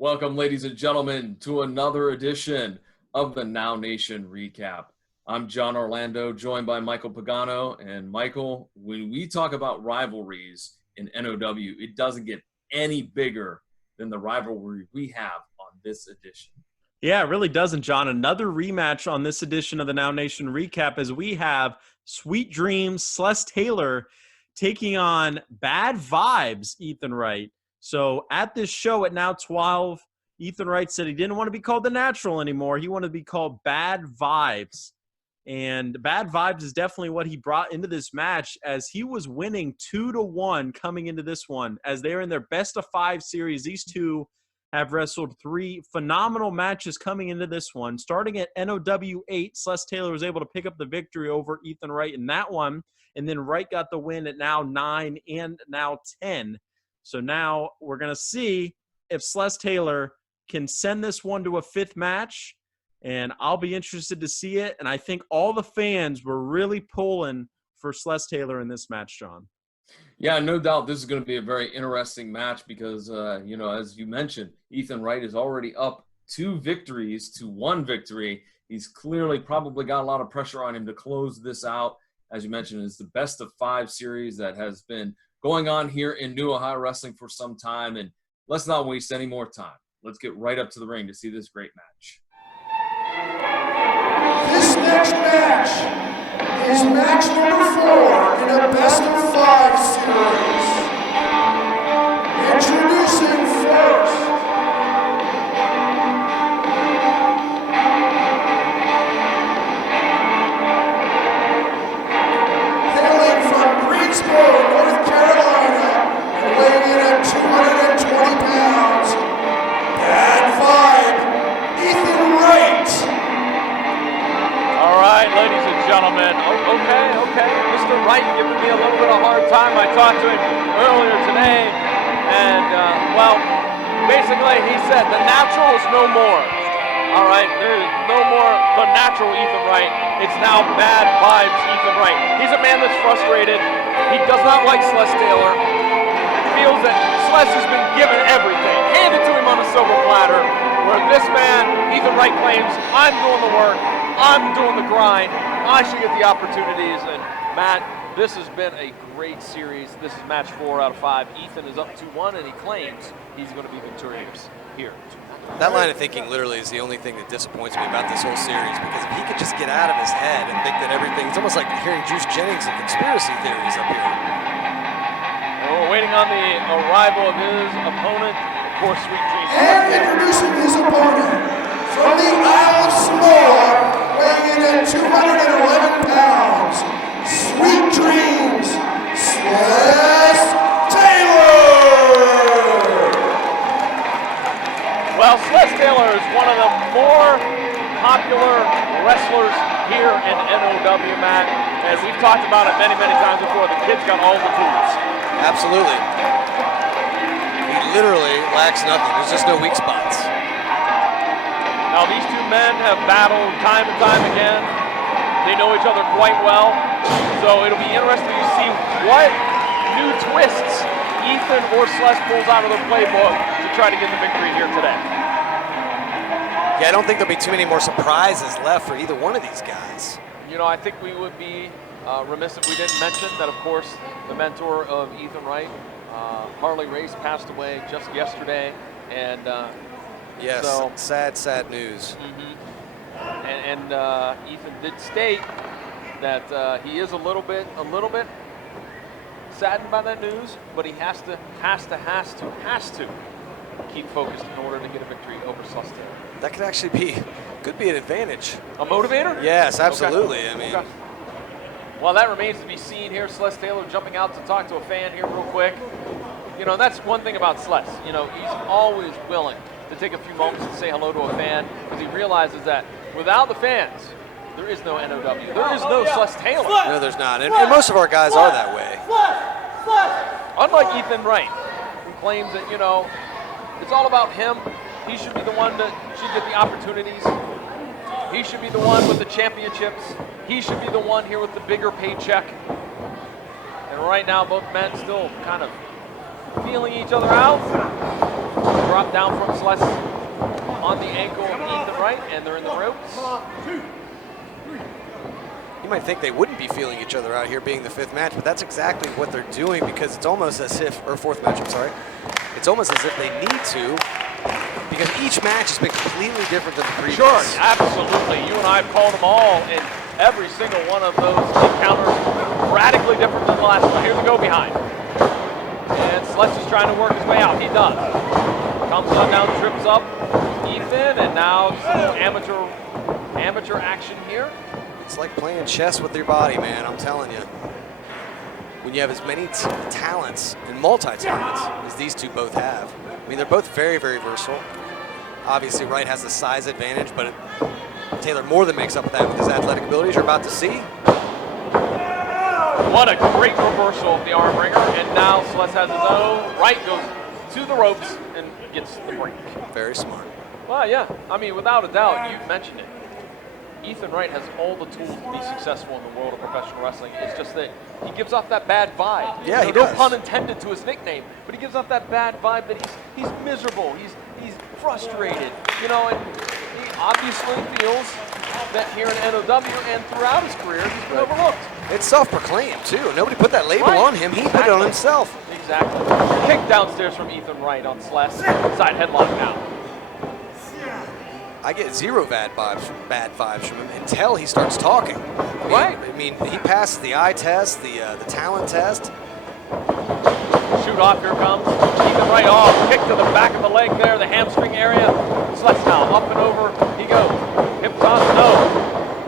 Welcome, ladies and gentlemen, to another edition of the Now Nation Recap. I'm John Orlando, joined by Michael Pagano. And Michael, when we talk about rivalries in NOW, it doesn't get any bigger than the rivalry we have on this edition. Yeah, it really doesn't, John. Another rematch on this edition of the Now Nation Recap as we have Sweet Dreams, Sless Taylor taking on Bad Vibes, Ethan Wright. So at this show at Now 12, Ethan Wright said he didn't want to be called The Natural anymore. He wanted to be called Bad Vibes. And Bad Vibes is definitely what he brought into this match, as he was winning 2-1 coming into this one. As they're in their best of 5 series, these two have wrestled 3 phenomenal matches coming into this one. Starting at NOW 8, Sless Taylor was able to pick up the victory over Ethan Wright in that one. And then Wright got the win at Now 9 and Now 10. So now we're going to see if Sless Taylor can send this one to a 5th match. And I'll be interested to see it. And I think all the fans were really pulling for Sless Taylor in this match, John. Yeah, no doubt this is going to be a very interesting match because, as you mentioned, Ethan Wright is already up 2 victories to 1 victory. He's clearly probably got a lot of pressure on him to close this out. As you mentioned, it's the best of 5 series that has been going on here in New Ohio Wrestling for some time. And let's not waste any more time. Let's get right up to the ring to see this great match. This next match is match number 4 in a best of 5 series. Introducing first, hailing from Greensboro, North Carolina, and weighing in at 220 pounds, Bad Vibe, Ethan Wright. All right, ladies and gentlemen. Okay. Mr. Wright giving me a little bit of a hard time. I talked to him earlier today, and, basically he said the natural is no more. All right, there's no more the natural Ethan Wright. It's now Bad Vibes Ethan Wright. He's a man that's frustrated. He does not like Sless Taylor. He feels that Sless has been given everything, handed to him on a silver platter, where this man, Ethan Wright, claims, I'm doing the work, I'm doing the grind, I should get the opportunities. And Matt, this has been a great series. This is match 4 out of 5. Ethan is up 2-1, and he claims he's going to be victorious here. That line of thinking literally is the only thing that disappoints me about this whole series, because if he could just get out of his head and think that everything, it's almost like hearing Juice Jennings and conspiracy theories up here. And we're waiting on the arrival of his opponent, of course, Sweet Dreams. And introducing his opponent, from the Isle of Samoa, weighing in at 211 pounds, Sweet Dreams, Sless Taylor! Well, Sless Taylor is one of the more popular wrestlers here in NOW, Matt. And we've talked about it many, many times before. The kid's got all the tools. Absolutely. He literally lacks nothing. There's just no weak spots. Now, these two men have battled time and time again. They know each other quite well. So it'll be interesting to see what new twists Ethan or Sless pulls out of their playbook to try to get the victory here today. Yeah, I don't think there'll be too many more surprises left for either one of these guys. You know, I think we would be remiss if we didn't mention that, of course, the mentor of Ethan Wright, Harley Race, passed away just yesterday. And yes, so, sad news. And Ethan did state that he is a little bit saddened by that news, but he has to keep focused in order to get a victory over Sless Taylor. That could be an advantage. A motivator? Yes, absolutely. Okay. I mean, well, that remains to be seen here. Sless Taylor jumping out to talk to a fan here real quick. You know, that's one thing about Sless. You know, he's always willing to take a few moments to say hello to a fan, because he realizes that without the fans, there is no NOW. There is no Sless Taylor. No, there's not. And most of our guys are that way. Unlike Ethan Wright, who claims that, you know, it's all about him. He should be the one that should get the opportunities. He should be the one with the championships. He should be the one here with the bigger paycheck. And right now, both men still kind of feeling each other out. drop down from Sless on the ankle of Ethan Wright, and they're in the ropes. You might think they wouldn't be feeling each other out here being the 5th match, but that's exactly what they're doing, because it's almost as if, or 4th match, I'm sorry. It's almost as if they need to, because each match has been completely different than the previous. Sure, absolutely. You and I have called them all, and every single one of those encounters radically different than the last one. Here's the go behind. And Sless is trying to work his way out. He does. Comes on down, trips up Ethan, and now just a little amateur action here. It's like playing chess with your body, man, I'm telling you. When you have as many talents and multi-talents as these two both have. I mean, they're both very, very versatile. Obviously, Wright has the size advantage, but Taylor more than makes up for that with his athletic abilities you're about to see. What a great reversal of the arm wringer, and now Sless has his own. Wright goes to the ropes and gets the break. Very smart. Well, yeah, I mean, without a doubt, you've mentioned it. Ethan Wright has all the tools to be successful in the world of professional wrestling. It's just that he gives off that bad vibe. Yeah, he does. does. No pun intended to his nickname, but he gives off that bad vibe that he's miserable, he's frustrated, you know, and he obviously feels that here in NOW and throughout his career, he's been overlooked. It's self-proclaimed, too. Nobody put that label on him. He put it on himself. Exactly. Kick downstairs from Ethan Wright on Sless. Side headlock now. I get zero bad vibes from him until he starts talking. I mean, he passes the eye test, the talent test. Shoot off, here comes Ethan Wright. Oh, kick to the back of the leg there, the hamstring area. Sless now, up and over he goes. Hip toss, no.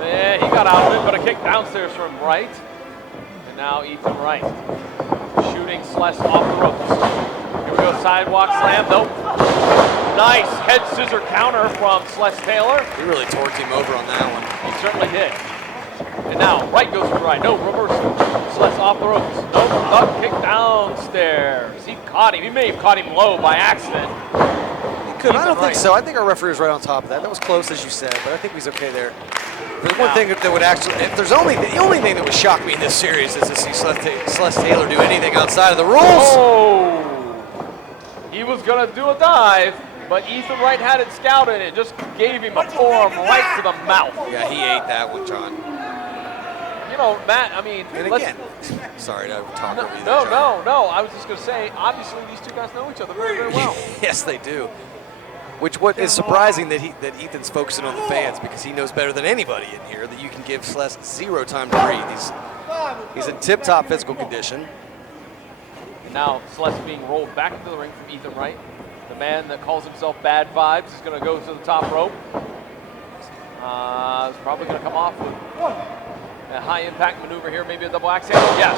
Yeah, he got out of it, but a kick downstairs from Wright. And now Ethan Wright shooting Sless off the ropes. Here we go, sidewalk slam, nope. Nice head scissor counter from Sless Taylor. He really torqued him over on that one. He certainly did. And now Wright goes for the right. No, reversal. Sless off the ropes. No, duck kick downstairs. He caught him. He may have caught him low by accident. He could. I don't think so. I think our referee was right on top of that. That was close, as you said, but I think he's okay there. There's one thing that would actually, if there's only, the only thing that would shock me in this series is to see Sless Taylor do anything outside of the rules. Oh! He was going to do a dive, but Ethan Wright had it scouted and just gave him a forearm right to the mouth. Yeah, he ate that one, John. You know, Matt, I mean, and again, sorry to talk over you. No. I was just going to say, obviously these two guys know each other very, very well. Yes, they do. What is surprising that Ethan's focusing on the fans, because he knows better than anybody in here that you can give Sless zero time to breathe. He's in tip-top physical condition. And now Sless being rolled back into the ring from Ethan Wright. The man that calls himself Bad Vibes is going to go to the top rope. He's probably going to come off with a high-impact maneuver here, maybe a double axe handle. Yes.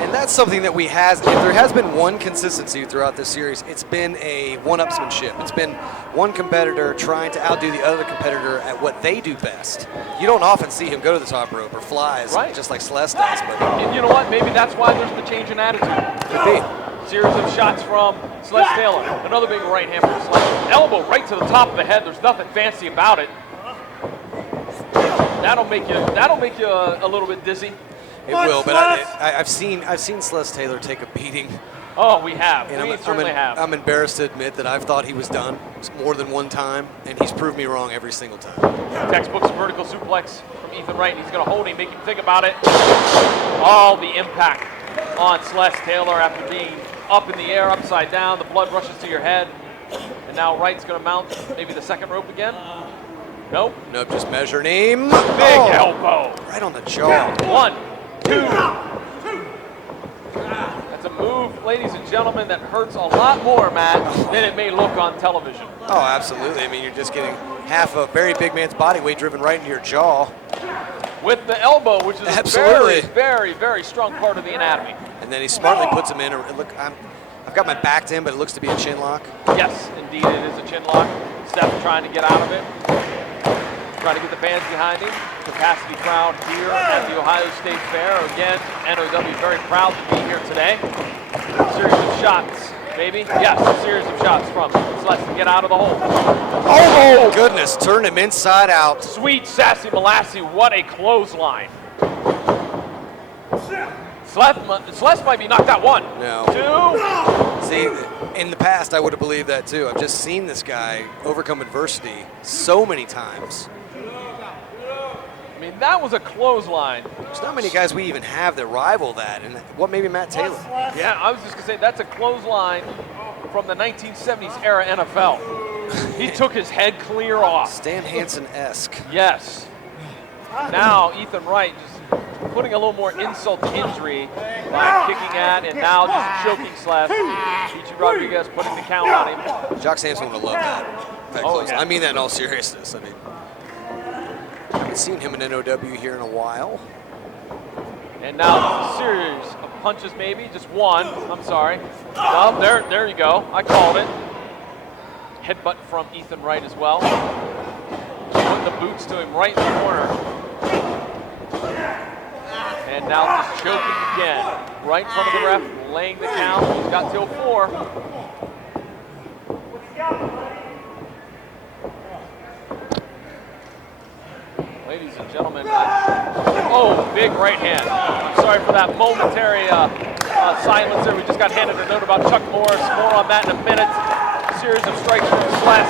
And that's something that if there has been one consistency throughout this series, it's been a one-upsmanship. It's been one competitor trying to outdo the other competitor at what they do best. You don't often see him go to the top rope or fly just like Sless does. But and you know what? Maybe that's why there's the change in attitude. Could be. Series of shots from Sless Taylor. Another big right hand from Sless. Elbow right to the top of the head. There's nothing fancy about it. That'll make you a little bit dizzy. It will, but I've seen Sless Taylor take a beating. Oh, we have. And we certainly have. I'm embarrassed to admit that I've thought he was done more than one time, and he's proved me wrong every single time. Textbook's vertical suplex from Ethan Wright. He's going to hold him, make him think about it. All the impact on Sless Taylor after being up in the air, upside down. The blood rushes to your head. And now Wright's going to mount maybe the second rope again. Nope. Nope, just measuring him. Big elbow. Right on the jaw. 1, 2. That's a move, ladies and gentlemen, that hurts a lot more, Matt, than it may look on television. Oh, absolutely. I mean, you're just getting half a very big man's body weight driven right into your jaw. With the elbow, which is a very, very, very strong part of the anatomy. And then he smartly puts him in. I've got my back to him, but it looks to be a chin lock. Yes, indeed, it is a chin lock. Steph trying to get out of it. Trying to get the fans behind him. Capacity crowd here at the Ohio State Fair. Again, NOW very proud to be here today. Series of shots, baby. Yes, a series of shots from Sless to get out of the hole. Oh, goodness. Turned him inside out. Sweet, sassy Molassie. What a clothesline. Sless might be knocked out. 1, No. 2. See, in the past, I would have believed that too. I've just seen this guy overcome adversity so many times. I mean, that was a clothesline. There's not many guys we even have that rival that. And what, maybe Matt Taylor? Yeah, I was just going to say, that's a clothesline from the 1970s era NFL. He took his head clear off. Stan Hansen-esque. Yes. Now, Ethan Wright just putting a little more insult to injury by kicking at and now just choking Sless. Ichi Rodriguez putting the count on him. Jock Sampson would have loved that. Yeah. I mean that in all seriousness. I mean, I haven't seen him in NOW here in a while. And now a series of punches, maybe just one. I'm sorry. No, there you go. I called it. Headbutt from Ethan Wright as well. Putting the boots to him right in the corner. And now just choking again. Right in front of the ref, laying the count. He's got till 4. Ladies and gentlemen, oh, big right hand. I'm sorry for that momentary silence there. We just got handed a note about Chuck Morris. More on that in a minute. Series of strikes from Sless.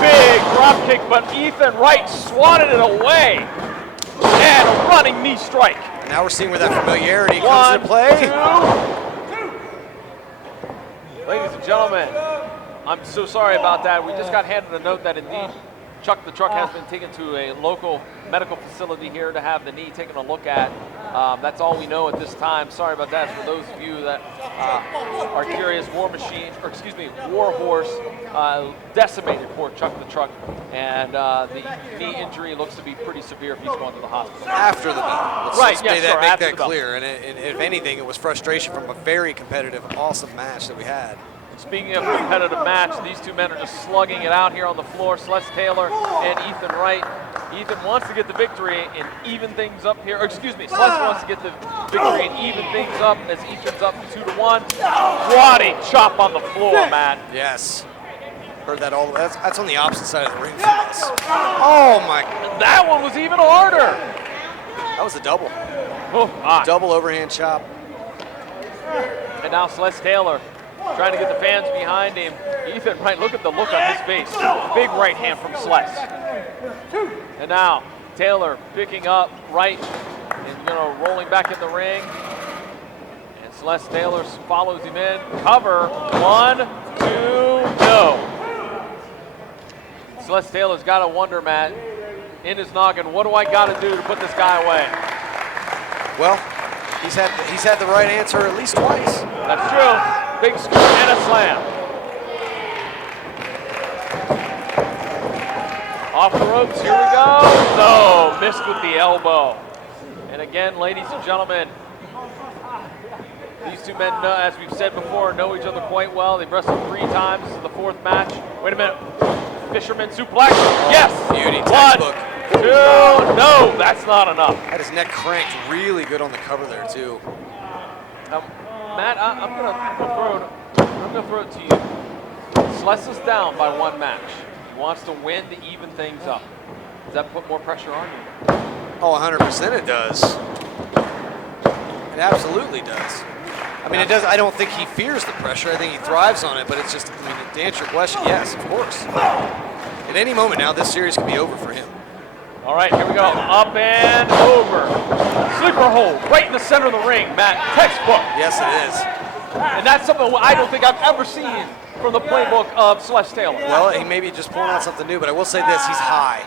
Big drop kick, but Ethan Wright swatted it away. And a running knee strike. Now we're seeing where that familiarity 1, comes into play. 2. Ladies and gentlemen, I'm so sorry about that. We just got handed a note that indeed Chuck the Truck has been taken to a local medical facility here to have the knee taken a look at. That's all we know at this time. Sorry about that. For those of you that are curious, War Horse decimated poor Chuck the Truck, and the knee injury looks to be pretty severe if he's going to the hospital. After the bell. Let's Right, just yeah, make sure, that after the bell. clear. And if anything, it was frustration from a very competitive, awesome match that we had. Speaking of competitive match, these two men are just slugging it out here on the floor. Sless Taylor and Ethan Wright. Ethan wants to get the victory and even things up here. Or excuse me, Sless wants to get the victory and even things up as Ethan's up 2-1. Quadding chop on the floor, Matt. Yes. Heard that all. That's on the opposite side of the ring from us. Oh my! That one was even harder. That was a double. Oh, hot. Double overhand chop. And now Sless Taylor trying to get the fans behind him. Ethan Wright, look at the look on his face. Big right hand from Sless. And now Taylor picking up Wright and rolling back in the ring. And Sless Taylor follows him in. Cover. 1, 2, no. Sless Taylor's got to wonder, Matt, in his noggin, what do I got to do to put this guy away? Well, he's had the right answer at least twice. That's true. Big scoop and a slam. Off the ropes, here we go. No, missed with the elbow. And again, ladies and gentlemen, these two men, as we've said before, know each other quite well. They've wrestled 3 times. This is the 4th match. Wait a minute. Fisherman suplex. Yes. Beauty 1, textbook. 2. No, that's not enough. Had his neck cranked really good on the cover there too. Now, Matt, I'm gonna throw it to you. Sless is down by 1 match. He wants to win to even things up. Does that put more pressure on you? Oh, 100% it does. It absolutely does. I mean, it does. I don't think he fears the pressure. I think he thrives on it. But it's just, I mean, to answer your question, yes, of course. At any moment now, this series could be over for him. All right, here we go. Up and over. Sleeper hold right in the center of the ring, Matt. Textbook. Yes, it is. And that's something I don't think I've ever seen from the playbook of Sless Taylor. Well, he may be just pulling out something new, but I will say this, he's high.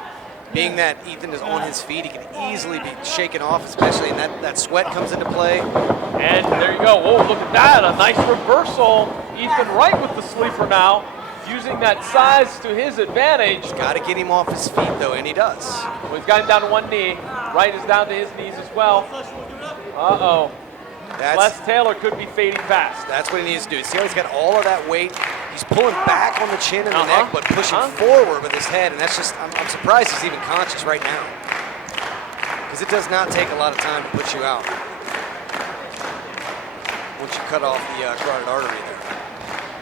Being that Ethan is on his feet, he can easily be shaken off, especially, and that sweat comes into play. And there you go. Whoa, look at that. A nice reversal. Ethan Wright with the sleeper now, using that size to his advantage. Got to get him off his feet, though, and he does. Well, he's got him down to 1 knee. Wright is down to his knees as well. Uh-oh. Sless Taylor could be fading fast. That's what he needs to do. See how he's got all of that weight? He's pulling back on the chin and the neck, but pushing forward with his head, and that's just, I'm surprised he's even conscious right now. Because it does not take a lot of time to put you out once you cut off the carotid artery there.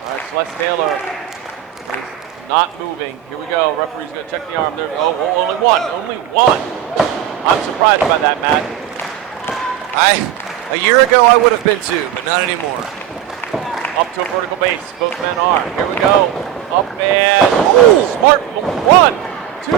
All right, Sless Taylor is not moving. Here we go. Referee's going to check the arm. There. Oh, only one. Only one. I'm surprised by that, Matt. A year ago, I would have been too, but not anymore. Up to a vertical base. Both men are. Here we go. Up and smart. 1, 2.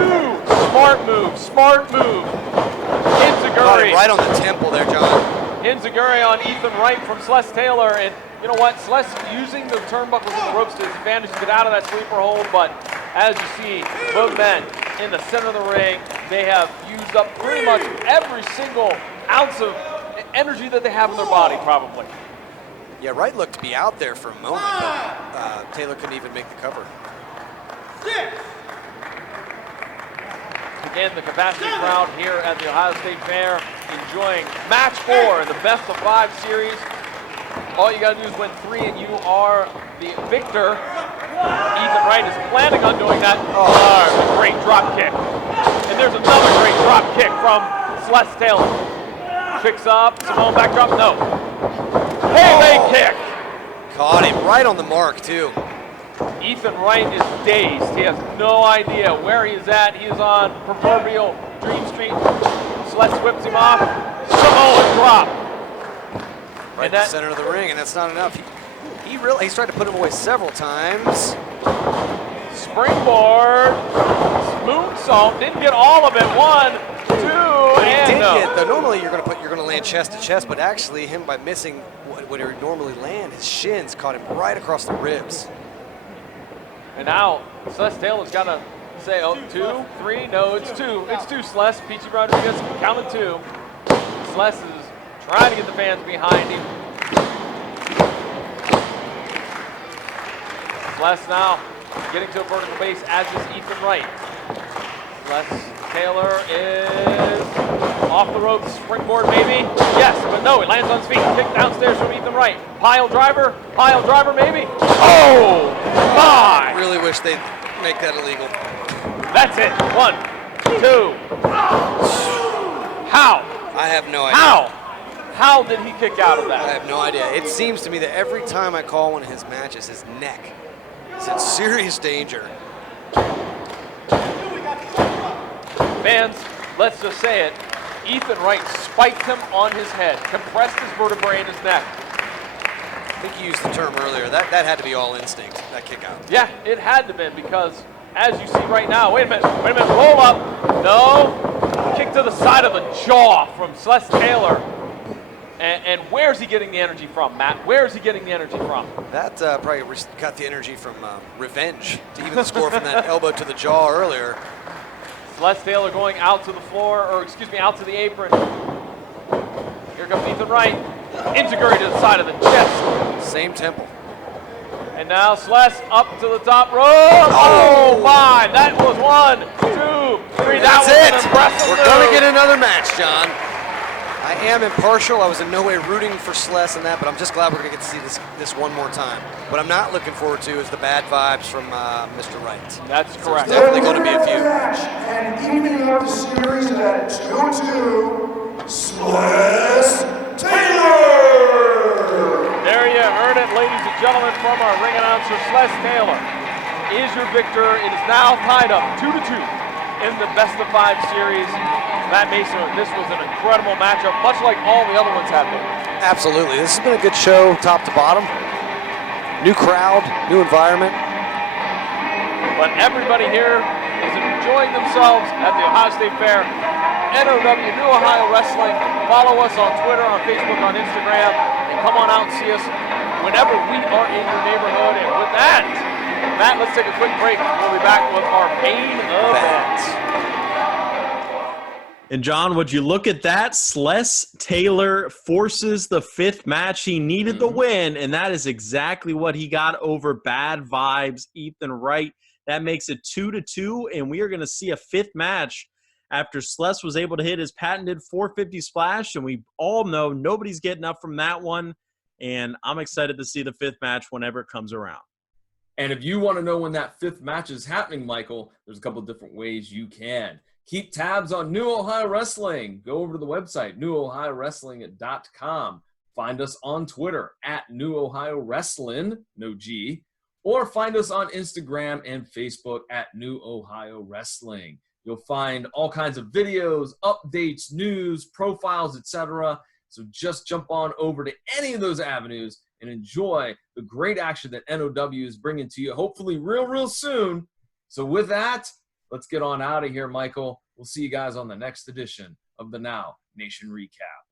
Smart move. Smart move. Got Enziguri. him right on the temple there, John. Enziguri on Ethan Wright from Sless Taylor. And you know what? Sless using the turnbuckles and the ropes to his advantage to get out of that sleeper hold. But as you see, both men in the center of the ring, they have used up pretty much every single ounce of energy that they have in their body, probably. Yeah, Wright looked to be out there for a moment, but Taylor couldn't even make the cover. Again, the capacity crowd here at the Ohio State Fair enjoying match 4 in the best of 5 series. All you got to do is win 3 and you are the victor. Ethan Wright is planning on doing that. Oh, great drop kick. And there's another great drop kick from Sless Taylor. Picks up, Simone backdrop, no. Hey, kick. Caught him right on the mark, too. Ethan Wright is dazed. He has no idea where he is at. He is on proverbial Dream Street. Sless whips him off. Samoan drop. Right in the center of the ring, and that's not enough. He's tried to put him away several times. Springboard. Moonsault. Didn't get all of it. 1, 2, and no. Normally you're gonna land chest to chest, but actually him by missing what he would normally land, his shins caught him right across the ribs. And now Sless Taylor's got to say, oh, 2, 3, no, it's 2. It's 2, Sless. Peachy Rodriguez counted 2. Sless is trying to get the fans behind him. Sless now getting to a vertical base, as is Ethan Wright. Sless Taylor is off the ropes, springboard maybe. Yes, but no, it lands on his feet. Kick downstairs from Ethan Wright. Pile driver maybe. Oh, my! I really wish they'd make that illegal. That's it. 1, 2. How? I have no idea. How did he kick out of I that? have no idea. It seems to me that every time I call one of his matches, his neck is in serious danger. Fans, let's just say it. Ethan Wright spiked him on his head, compressed his vertebrae in his neck. I think you used the term earlier. That had to be all instinct, that kick out. Yeah, it had to be, because as you see right now, wait a minute, roll up. No, kick to the side of the jaw from Sless Taylor. And where's he getting the energy from, Matt? Where is he getting the energy from? That probably got the energy from revenge to even the score from that elbow to the jaw earlier. Sless Taylor going out to the floor, or excuse me, out to the apron. Here comes Ethan Wright. Enziguri to the side of the chest. Same temple. And now Sless up to the top rope. Oh my, that was 1, 2, 3. That's that it. was an impressive We're move. going to get another match, John. I am impartial. I was in no way rooting for Sless in that, but I'm just glad we're going to get to see this one more time. What I'm not looking forward to is the bad vibes from Mr. Wright. That's correct. There's definitely going to be a few. And evening up the series at 2-2, Sless Taylor! There you heard it, ladies and gentlemen, from our ring announcer, Sless Taylor is your victor. It is now tied up 2-2 in the best of 5 series. Matt Mason, this was an incredible matchup, much like all the other ones have been. Absolutely. This has been a good show, top to bottom. New crowd, new environment. But everybody here is enjoying themselves at the Ohio State Fair. NOW, New Ohio Wrestling. Follow us on Twitter, on Facebook, on Instagram, and come on out and see us whenever we are in your neighborhood. And with that, Matt, let's take a quick break. We'll be back with our main event. And John, would you look at that? Sless Taylor forces the 5th match. He needed the win, and that is exactly what he got over Bad Vibes, Ethan Wright. That makes it 2-2, and we are going to see a 5th match after Sless was able to hit his patented 450 splash, and we all know nobody's getting up from that one, and I'm excited to see the 5th match whenever it comes around. And if you want to know when that 5th match is happening, Michael, there's a couple of different ways you can. Keep tabs on New Ohio Wrestling. Go over to the website, newohiowrestling.com. Find us on Twitter at New Ohio Wrestling, no G, or find us on Instagram and Facebook at New Ohio Wrestling. You'll find all kinds of videos, updates, news, profiles, etc. So just jump on over to any of those avenues and enjoy the great action that NOW is bringing to you, hopefully real soon. So with that, let's get on out of here, Michael. We'll see you guys on the next edition of the Now Nation Recap.